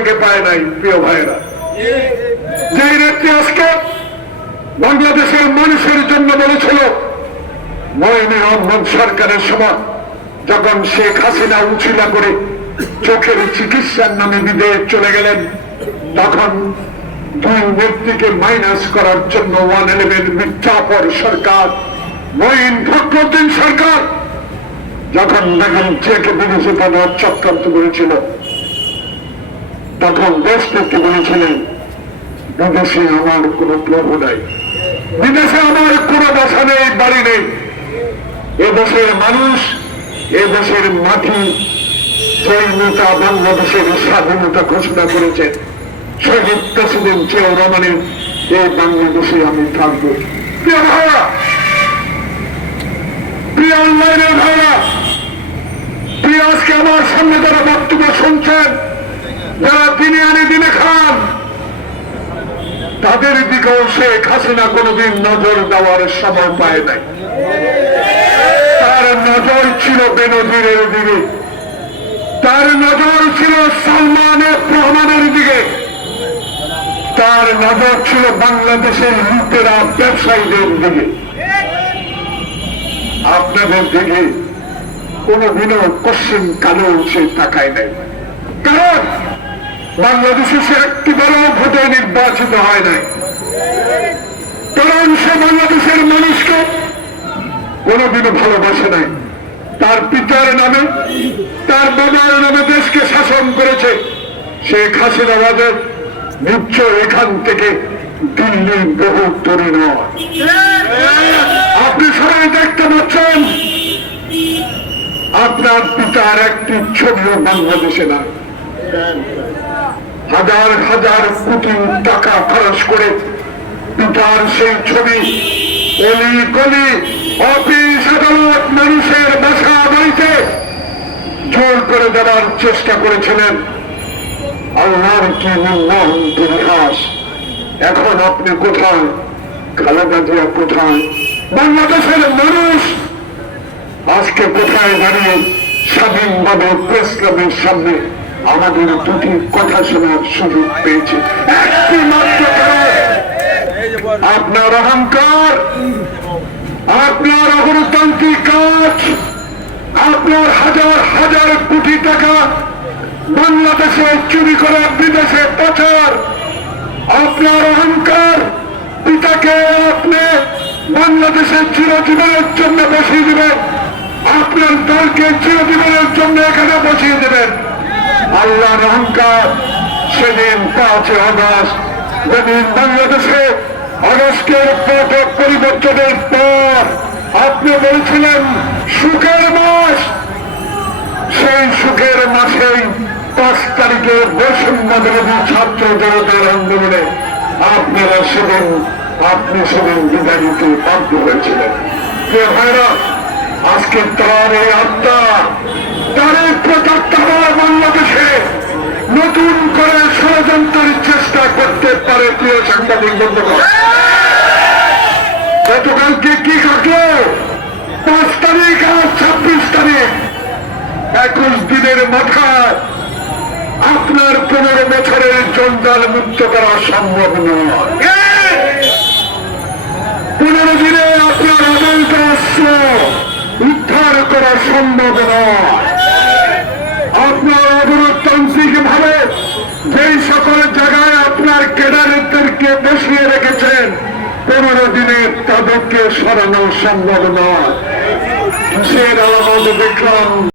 থেকে পায় নাই। প্রিয় ভাইয়েরা, যে নেত্রী আজকে বাংলাদেশের মানুষের জন্য বলেছিল মঈন রহমান সরকারের সময় যখন শেখ হাসিনা উছিলা করে চোখের চিকিৎসার নামে বিদেশ চলে গেলেন, তখন দুই ব্যক্তিকে মাইনাস করার জন্য 111 মির্জাফর সরকার, মঈন ফখরুদ্দিন সরকার যখন বেগম শেখকে বিদেশে পাঠানোর চক্রান্ত করেছিল, তখন দেশ নেত্রী বলেছিলেন বিদেশে আমার কোনো প্রভু নাই, বিদেশে আমার কোনো বাসা নেই, বাড়ি নেই। এদেশের মানুষ, এদেশের মাটি, সেই নেতা বাংলাদেশের স্বাধীনতা ঘোষণা করেছেন শহীদ প্রেসিডেন্ট জিয়াউর রহমানের, এই বাংলাদেশে আমি থাকবো। প্রিয় ভাইরা, প্রিয় অনলাইনের ভাইরা, প্রিয় আজকে আমার সামনে যারা বক্তব্য শুনছেন, যারা দিনে আনে দিনে খান, তাদের দিকেও শেখ হাসিনা কোনদিন নজর দেওয়ার সময় পায় নাই। তার নজর ছিল বেনজিরের দিকে, তার নজর ছিল সালমান রহমানের দিকে, তার নজর ছিল বাংলাদেশের লুটেরা ব্যবসায়ীদের দিকে। আপনাদের দিকে কোনদিনও কোশ্চেন কালেও সে তাকায় নাই, কারণ বাংলাদেশে সে একটিবারও ভোটে নির্বাচিত হয় নাই, কারণ সে বাংলাদেশের মানুষকে কোনদিনও ভালোবাসে নাই। তার পিতার নামে, তার বাবার নামে দেশকে শাসন করেছে। শেখ হাসিনাবাদের নিচ্ছ এখান থেকে দিল্লির বহু দূরে নয়। আপনি সবাই দেখতে পাচ্ছেন আপনার পিতার একটি ছবিও বাংলাদেশে না। হাজার হাজার কোটি টাকা খরচ করে পিতার সেই ছবি অলি গলি, অফিস আদালত, মানুষের বাসা বাড়িতে জোর করে দেওয়ার চেষ্টা করেছিলেন। আল্লাহর কি নির্মম ইতিহাস! এখন আপনি কোথায়? খালেদা জিয়া কোথায়? বাংলাদেশের মানুষ আজকে কোথায় দাঁড়িয়ে স্বাধীনভাবে প্রেস ক্লাবের সামনে আমাদের দুটি কথা শোনার সুযোগ পেয়েছে? একটি মাত্র কারণ আপনার অহংকার, আপনার অগণতান্ত্রিক কাজ, আপনার হাজার হাজার কোটি টাকা বাংলাদেশে চুরি করা, বিদেশে পাচার। আপনার অহংকার, পিতাকে আপনি বাংলাদেশের চিরজীবনের জন্য বসিয়ে দেবেন, আপনার দলকে চিরজীবনের জন্য এখানে বসিয়ে দেবেন। আল্লাহর অহংকার সেদিন 5 আগস্ট, যেদিন বাংলাদেশে আগস্টের পরিবর্তনের পর আপনি বলেছিলেন সুখের মাস, সেই সুখের মাসেই 5 তারিখে বৈষম্য বিরোধী ছাত্র জনতার আন্দোলনে আপনি সেদিন বিদায় নিতে বাধ্য হয়েছিলেন। যে ভাইরা, আজকে তার এই আত্মা, তার এই প্রত্যাত্মা বাংলাদেশে নতুন করে ষড়যন্ত্রের চেষ্টা করতে পারে। প্রিয় সাংবাদিক বন্ধুগণ, গতকালকে কি ঘটলো? 5 তারিখ আর 26 তারিখ, 21 দিনের মাথায় আপনার 15 বছরের জঞ্জাল মুক্ত করা সম্ভব নয়। 15 দিনে আপনার অবৈধ অস্ত্র উদ্ধার করা সম্ভব নয়। আপনার অগণতান্ত্রিক ভাবে যেই সকল জায়গায় আপনার ক্যাডারদেরকে বসিয়ে রেখেছেন, 15 দিনে তাদেরকে সরানো সম্ভব নয়। কিসের আলামত দেখলাম?